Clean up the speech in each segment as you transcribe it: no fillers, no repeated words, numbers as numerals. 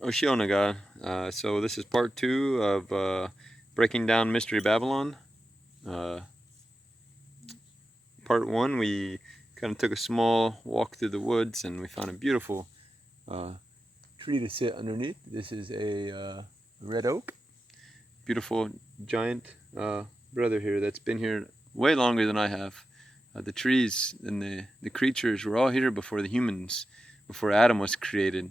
Oshionaga. So this is part 2 of breaking down Mystery Babylon. Part 1, we kind of took a small walk through the woods and we found a beautiful tree to sit underneath. This is a red oak. Beautiful giant brother here that's been here way longer than I have. The trees and the creatures were all here before the humans, before Adam was created.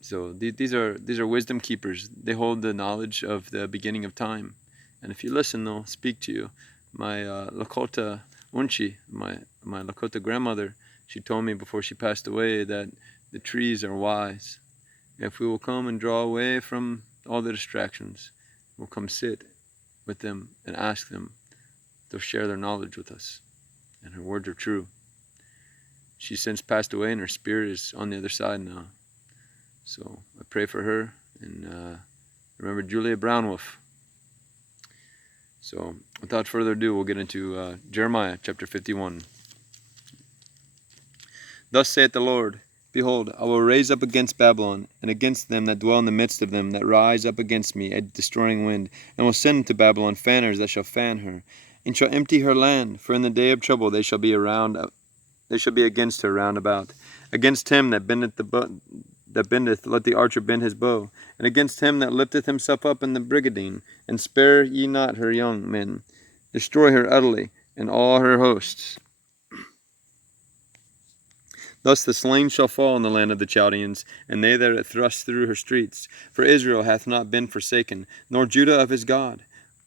So these are wisdom keepers. They hold the knowledge of the beginning of time, and if you listen, they'll speak to you. My Lakota Unchi, my Lakota grandmother, she told me before she passed away that the trees are wise. If we will come and draw away from all the distractions, we'll come sit with them and ask them, they'll share their knowledge with us, and her words are true. She's since passed away, and her spirit is on the other side now. So I pray for her, and remember Julia Brownwolf. So without further ado, we'll get into Jeremiah chapter 51. Thus saith the Lord, Behold, I will raise up against Babylon, and against them that dwell in the midst of them, that rise up against me, a destroying wind, and will send to Babylon fanners that shall fan her, and shall empty her land. For in the day of trouble they shall be against her round about. Against him that bendeth, let the archer bend his bow, and against him that lifteth himself up in the brigadine, and spare ye not her young men. Destroy her utterly, and all her hosts. Thus the slain shall fall in the land of the Chaldeans, and they that thrust through her streets. For Israel hath not been forsaken, nor Judah of his God.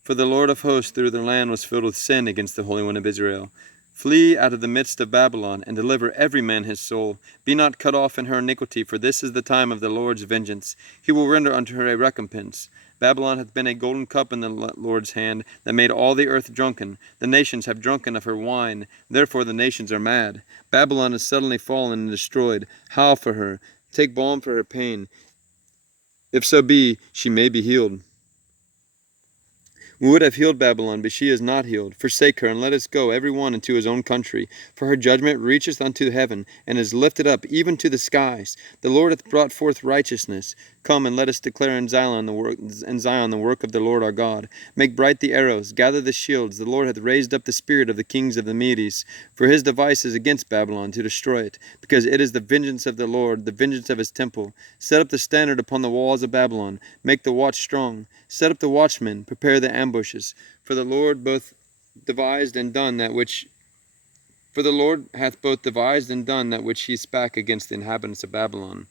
For the Lord of hosts through their land was filled with sin against the Holy One of Israel. Flee out of the midst of Babylon, and deliver every man his soul. Be not cut off in her iniquity, for this is the time of the Lord's vengeance. He will render unto her a recompense. Babylon hath been a golden cup in the Lord's hand, that made all the earth drunken. The nations have drunken of her wine, therefore the nations are mad. Babylon is suddenly fallen and destroyed. Howl for her, take balm for her pain, if so be she may be healed. We would have healed Babylon, but she is not healed. Forsake her, and let us go, every one into his own country. For her judgment reacheth unto heaven, and is lifted up even to the skies. The Lord hath brought forth righteousness. Come, and let us declare in Zion the work of the Lord our God. Make bright the arrows, gather the shields. The Lord hath raised up the spirit of the kings of the Medes. For his device is against Babylon, to destroy it. Because it is the vengeance of the Lord, the vengeance of his temple. Set up the standard upon the walls of Babylon. Make the watch strong. Set up the watchmen, prepare the ambushes. For the Lord hath both devised and done that which he spake against the inhabitants of Babylon.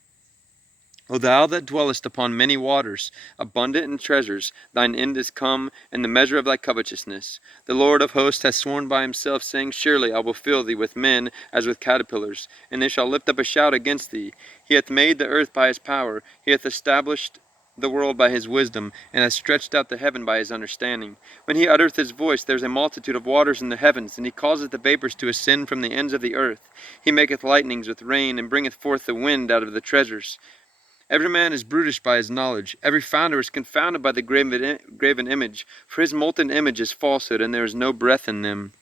O thou that dwellest upon many waters, abundant in treasures, thine end is come, and the measure of thy covetousness. The Lord of hosts hath sworn by himself, saying, Surely I will fill thee with men as with caterpillars, and they shall lift up a shout against thee. He hath made the earth by his power, he hath established the world by his wisdom, and hath stretched out the heaven by his understanding. When he uttereth his voice, there is a multitude of waters in the heavens, and he causeth the vapors to ascend from the ends of the earth. He maketh lightnings with rain, and bringeth forth the wind out of the treasures. Every man is brutish by his knowledge. Every founder is confounded by the graven image. For his molten image is falsehood, and there is no breath in them.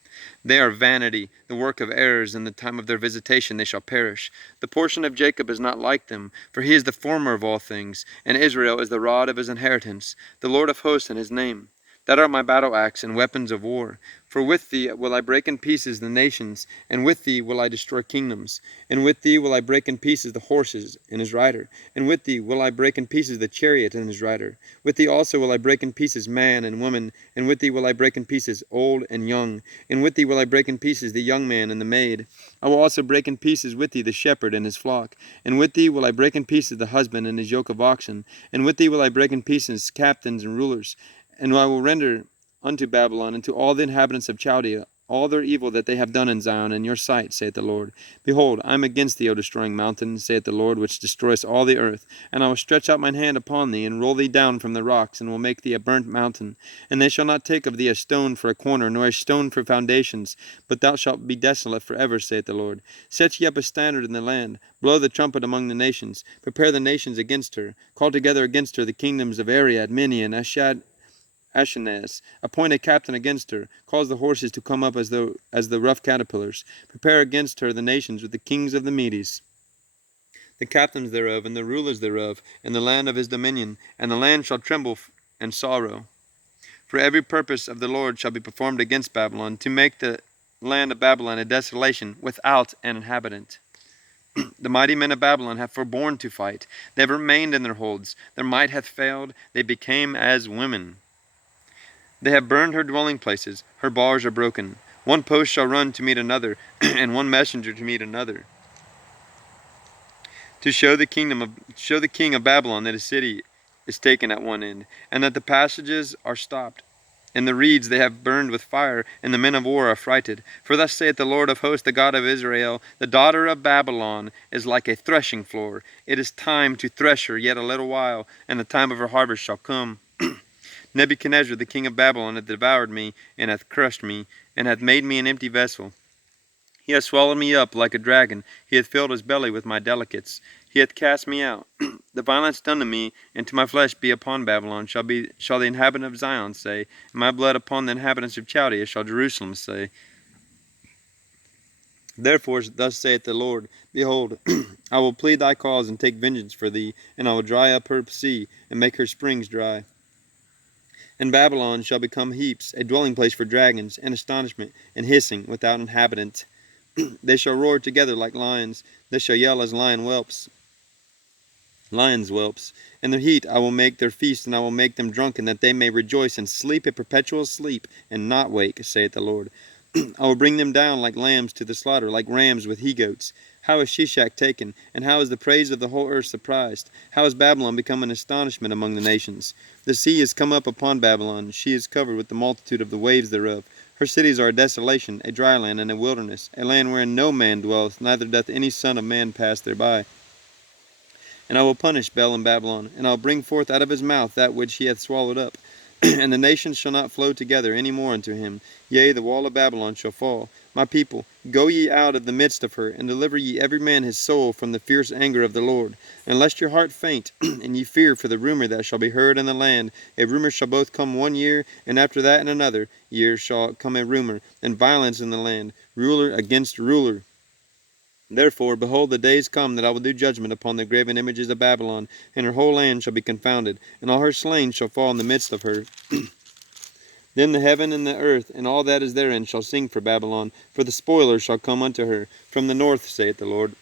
They are vanity, the work of errors. In the time of their visitation they shall perish. The portion of Jacob is not like them, for he is the former of all things, and Israel is the rod of his inheritance, the Lord of hosts in his name. That art my battle axe and weapons of war. For with thee will I break in pieces the nations, and with thee will I destroy kingdoms. And with thee will I break in pieces the horses and his rider. And with thee will I break in pieces the chariot and his rider. With thee also will I break in pieces man and woman. And with thee will I break in pieces old and young. And with thee will I break in pieces the young man and the maid. I will also break in pieces with thee the shepherd and his flock. And with thee will I break in pieces the husband and his yoke of oxen. And with thee will I break in pieces captains and rulers. And I will render unto Babylon and to all the inhabitants of Chaldea all their evil that they have done in Zion in your sight, saith the Lord. Behold, I am against thee, O destroying mountain, saith the Lord, which destroyest all the earth. And I will stretch out mine hand upon thee, and roll thee down from the rocks, and will make thee a burnt mountain. And they shall not take of thee a stone for a corner, nor a stone for foundations, but thou shalt be desolate for ever, saith the Lord. Set ye up a standard in the land, blow the trumpet among the nations, prepare the nations against her, call together against her the kingdoms of Ariad, Mini, and Ashenaz. Appoint a captain against her. Cause the horses to come up as the rough caterpillars. Prepare against her the nations with the kings of the Medes. the captains thereof, and the rulers thereof, and the land of his dominion, and the land shall tremble and sorrow. For every purpose of the Lord shall be performed against Babylon, to make the land of Babylon a desolation, without an inhabitant. The mighty men of Babylon have forborne to fight. They have remained in their holds. Their might hath failed. They became as women. They have burned her dwelling places. Her bars are broken. One post shall run to meet another, and one messenger to meet another, to show the king of Babylon that his city is taken at one end, and that the passages are stopped. And the reeds they have burned with fire, and the men of war are frighted. For thus saith the Lord of hosts, the God of Israel, the daughter of Babylon is like a threshing floor. It is time to thresh her yet a little while, and the time of her harvest shall come. Nebuchadnezzar the king of Babylon hath devoured me, and hath crushed me, and hath made me an empty vessel. He hath swallowed me up like a dragon. He hath filled his belly with my delicates. He hath cast me out. The violence done to me, and to my flesh be upon Babylon, shall the inhabitant of Zion say, and my blood upon the inhabitants of Chaldea shall Jerusalem say. Therefore thus saith the Lord, Behold, I will plead thy cause, and take vengeance for thee, and I will dry up her sea, and make her springs dry. And Babylon shall become heaps, a dwelling place for dragons, and astonishment, and hissing, without inhabitant. They shall roar together like lions. They shall yell as lions' whelps. In their heat I will make their feast, and I will make them drunken, that they may rejoice and sleep a perpetual sleep, and not wake, saith the Lord. I will bring them down like lambs to the slaughter, like rams with he-goats. How is Shishak taken, and how is the praise of the whole earth surprised? How is Babylon become an astonishment among the nations? The sea is come up upon Babylon. She is covered with the multitude of the waves thereof. Her cities are a desolation, a dry land, and a wilderness, a land wherein no man dwelleth, neither doth any son of man pass thereby. And I will punish Bel in Babylon, and I will bring forth out of his mouth that which he hath swallowed up. And the nations shall not flow together any more unto him. Yea, the wall of Babylon shall fall. My people, go ye out of the midst of her, and deliver ye every man his soul from the fierce anger of the Lord. And lest your heart faint, and ye fear for the rumor that shall be heard in the land. A rumor shall both come 1 year, and after that in another year shall come a rumor, and violence in the land, ruler against ruler. Therefore, behold, the days come that I will do judgment upon the graven images of Babylon, and her whole land shall be confounded, and all her slain shall fall in the midst of her. Then the heaven and the earth, and all that is therein, shall sing for Babylon, for the spoiler shall come unto her from the north, saith the Lord.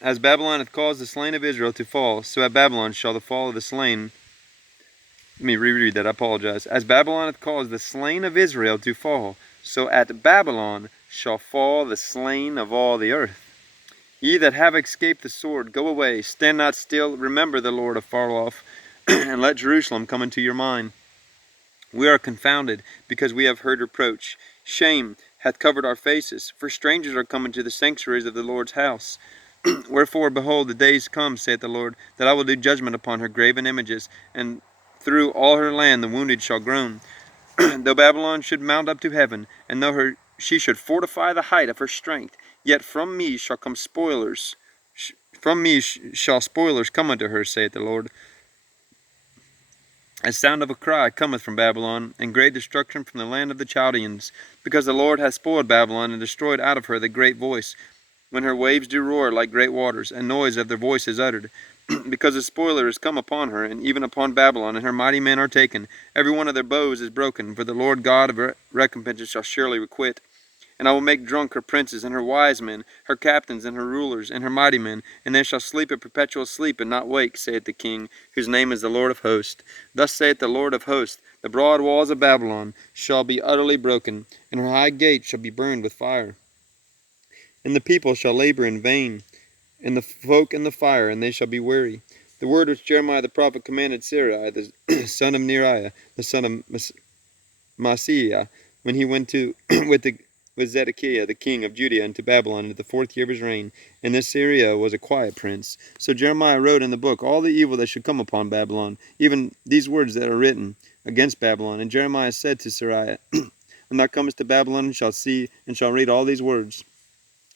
As Babylon hath caused the slain of Israel to fall, so at Babylon shall the fall of the slain. Let me reread that, I apologize. As Babylon hath caused the slain of Israel to fall, so at Babylon shall fall the slain of all the earth. Ye that have escaped the sword, go away, stand not still, remember the Lord afar off, and let Jerusalem come into your mind. We are confounded, because we have heard reproach. Shame hath covered our faces, for strangers are come into the sanctuaries of the Lord's house. Wherefore, behold, the days come, saith the Lord, that I will do judgment upon her graven images, and through all her land the wounded shall groan. Though Babylon should mount up to heaven, and though she should fortify the height of her strength, yet from me shall come spoilers. From me shall spoilers come unto her, saith the Lord. A sound of a cry cometh from Babylon, and great destruction from the land of the Chaldeans, because the Lord hath spoiled Babylon, and destroyed out of her the great voice, when her waves do roar like great waters, and noise of their voice is uttered. Because the spoiler is come upon her, and even upon Babylon, and her mighty men are taken. Every one of their bows is broken, for the Lord God of recompenses shall surely requite. And I will make drunk her princes, and her wise men, her captains, and her rulers, and her mighty men, and they shall sleep a perpetual sleep, and not wake, saith the King, whose name is the Lord of hosts. Thus saith the Lord of hosts, the broad walls of Babylon shall be utterly broken, and her high gates shall be burned with fire. And the people shall labor in vain, and the folk in the fire, and they shall be weary. The word which Jeremiah the prophet commanded Sarai, the son of Neriah, the son of Maaseiah, when he went to with Zedekiah the king of Judah into Babylon into the 4th year of his reign. And this Sarai was a quiet prince. So Jeremiah wrote in the book all the evil that should come upon Babylon, even these words that are written against Babylon. And Jeremiah said to Sarai, When thou comest to Babylon, and shalt see, and shalt read all these words,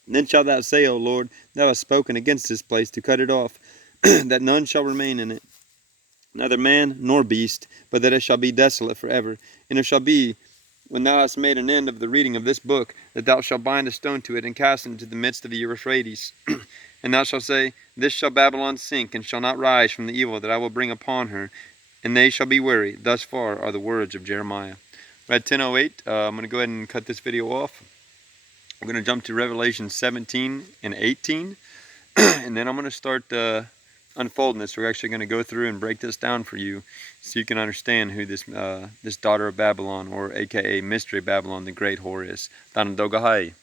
then shalt thou say, O Lord, thou hast spoken against this place to cut it off, that none shall remain in it, neither man nor beast, but that it shall be desolate forever. And it shall be, when thou hast made an end of the reading of this book, that thou shalt bind a stone to it, and cast it into the midst of the Euphrates. And thou shalt say, This shall Babylon sink, and shall not rise from the evil that I will bring upon her, and they shall be weary. Thus far are the words of Jeremiah. We're at 10:08. I'm going to go ahead and cut this video off. We're going to jump to Revelation 17 and 18, and then I'm going to start unfolding this. We're actually going to go through and break this down for you, so you can understand who this daughter of Babylon, or aka Mystery Babylon, the Great whore is. Tanadogahai.